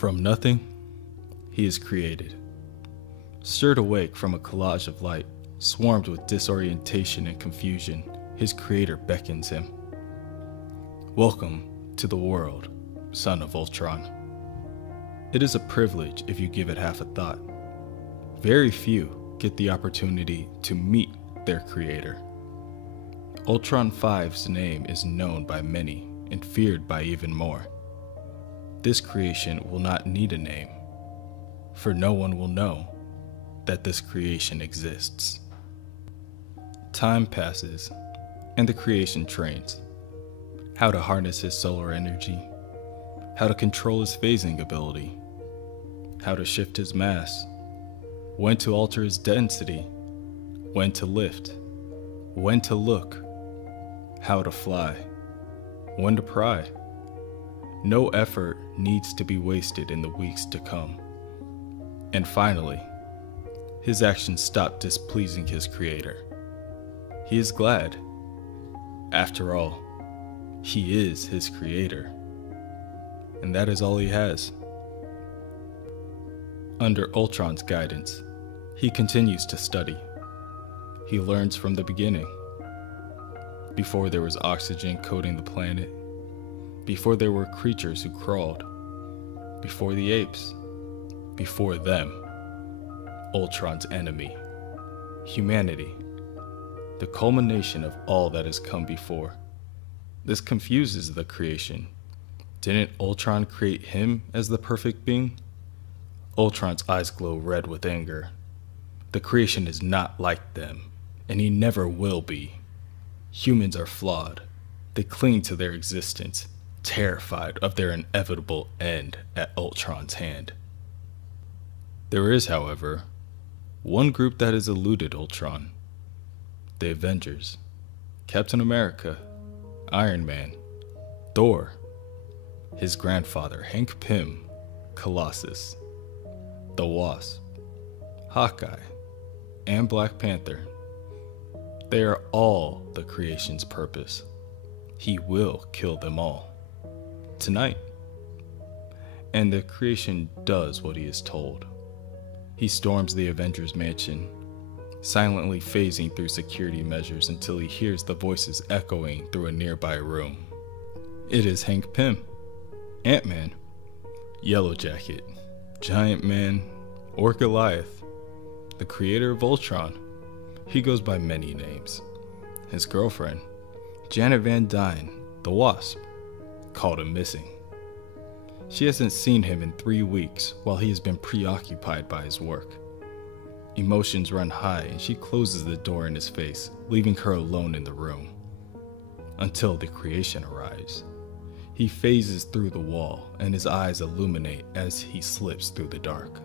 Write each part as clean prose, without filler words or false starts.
From nothing, he is created. Stirred awake from a collage of light, swarmed with disorientation and confusion, his creator beckons him. Welcome to the world, son of Ultron. It is a privilege if you give it half a thought. Very few get the opportunity to meet their creator. Ultron 5's name is known by many and feared by even more. This creation will not need a name, for no one will know that this creation exists. Time passes, and the creation trains. How to harness his solar energy, how to control his phasing ability, how to shift his mass, when to alter his density, when to lift, when to look, how to fly, when to pry. No effort needs to be wasted in the weeks to come. And finally, his actions stop displeasing his creator. He is glad. After all, he is his creator. And that is all he has. Under Ultron's guidance, he continues to study. He learns from the beginning. Before there was oxygen coating the planet, before there were creatures who crawled, before the apes, before them, Ultron's enemy, humanity, the culmination of all that has come before. This confuses the creation. Didn't Ultron create him as the perfect being? Ultron's eyes glow red with anger. The creation is not like them, and he never will be. Humans are flawed. They cling to their existence, terrified of their inevitable end at Ultron's hand. There is, however, one group that has eluded Ultron. The Avengers. Captain America, Iron Man, Thor, his grandfather Hank Pym, Colossus, the Wasp, Hawkeye, and Black Panther. They are all the creation's purpose. He will kill them all. Tonight. And the creation does what he is told. He storms the Avengers mansion, silently phasing through security measures until he hears the voices echoing through a nearby room. It is Hank Pym, Ant-Man, Yellow Jacket, Giant Man, or Goliath, the creator of Ultron. He goes by many names. His girlfriend, Janet Van Dyne, the Wasp, called him missing. She hasn't seen him in 3 weeks while he has been preoccupied by his work. Emotions run high and she closes the door in his face, leaving her alone in the room. Until the creation arrives. He phases through the wall and his eyes illuminate as he slips through the dark.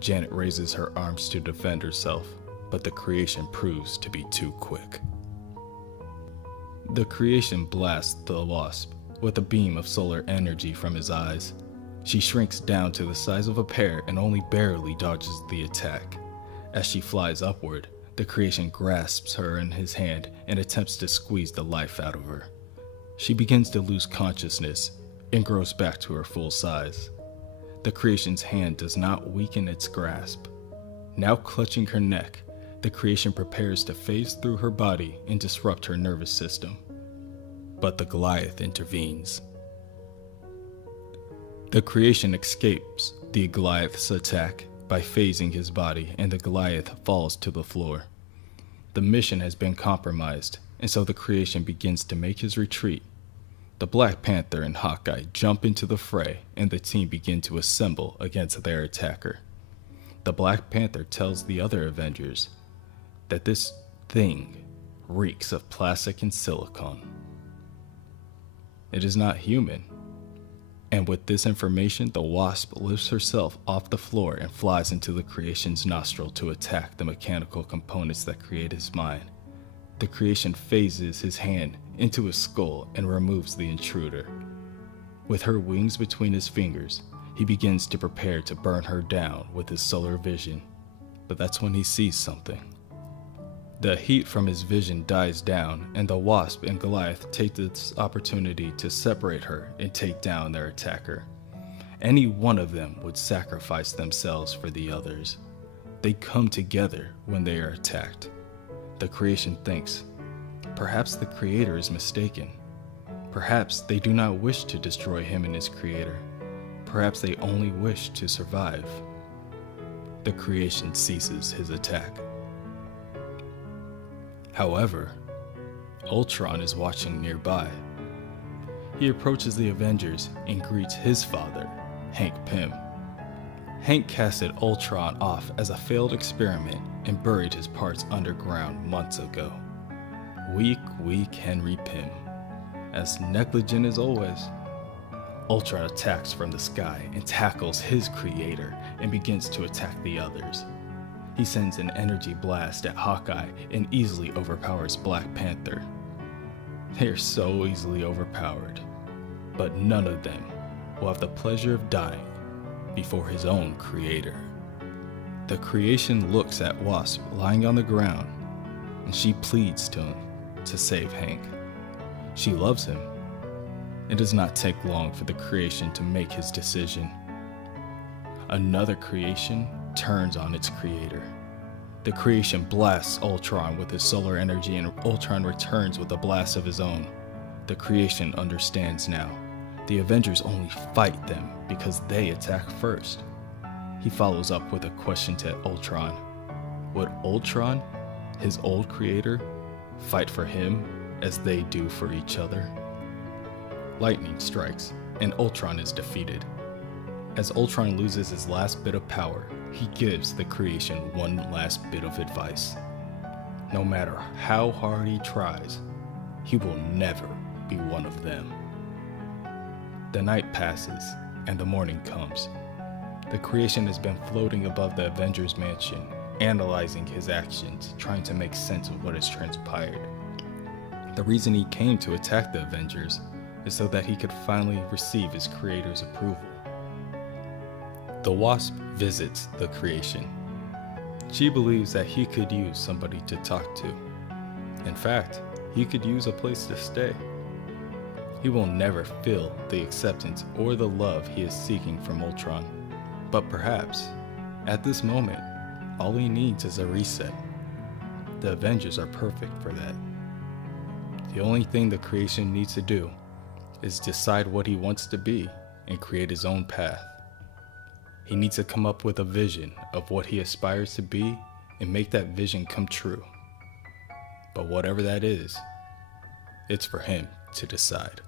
Janet raises her arms to defend herself, but the creation proves to be too quick. The creation blasts the Wasp with a beam of solar energy from his eyes. She shrinks down to the size of a pear and only barely dodges the attack. As she flies upward, the creation grasps her in his hand and attempts to squeeze the life out of her. She begins to lose consciousness and grows back to her full size. The creation's hand does not weaken its grasp. Now clutching her neck, the creation prepares to phase through her body and disrupt her nervous system. But the Goliath intervenes. The creation escapes the Goliath's attack by phasing his body, and the Goliath falls to the floor. The mission has been compromised, and so the creation begins to make his retreat. The Black Panther and Hawkeye jump into the fray, and the team begin to assemble against their attacker. The Black Panther tells the other Avengers that this thing reeks of plastic and silicone. It is not human. And with this information, the Wasp lifts herself off the floor and flies into the creation's nostril to attack the mechanical components that create his mind. The creation phases his hand into his skull and removes the intruder. With her wings between his fingers, he begins to prepare to burn her down with his solar vision. But that's when he sees something. The heat from his vision dies down, and the Wasp and Goliath take this opportunity to separate her and take down their attacker. Any one of them would sacrifice themselves for the others. They come together when they are attacked. The creation thinks, perhaps the creator is mistaken. Perhaps they do not wish to destroy him and his creator. Perhaps they only wish to survive. The creation ceases his attack. However, Ultron is watching nearby. He approaches the Avengers and greets his father, Hank Pym. Hank casted Ultron off as a failed experiment and buried his parts underground months ago. Weak Henry Pym. As negligent as always. Ultron attacks from the sky and tackles his creator and begins to attack the others. He sends an energy blast at Hawkeye and easily overpowers Black Panther. They are so easily overpowered, but none of them will have the pleasure of dying before his own creator. The creation looks at Wasp lying on the ground, and she pleads to him to save Hank. She loves him. It does not take long for the creation to make his decision. Another creation turns on its creator. The creation blasts Ultron with his solar energy, and Ultron returns with a blast of his own. The creation understands now. The Avengers only fight them because they attack first. He follows up with a question to Ultron. Would Ultron, his old creator, fight for him as they do for each other? Lightning strikes, and Ultron is defeated. As Ultron loses his last bit of power, he gives the creation one last bit of advice. No matter how hard he tries, he will never be one of them. The night passes, and the morning comes. The creation has been floating above the Avengers mansion, analyzing his actions, trying to make sense of what has transpired. The reason he came to attack the Avengers is so that he could finally receive his creator's approval. The Wasp visits the creation. She believes that he could use somebody to talk to. In fact, he could use a place to stay. He will never feel the acceptance or the love he is seeking from Ultron. But perhaps, at this moment, all he needs is a reset. The Avengers are perfect for that. The only thing the creation needs to do is decide what he wants to be and create his own path. He needs to come up with a vision of what he aspires to be and make that vision come true. But whatever that is, it's for him to decide.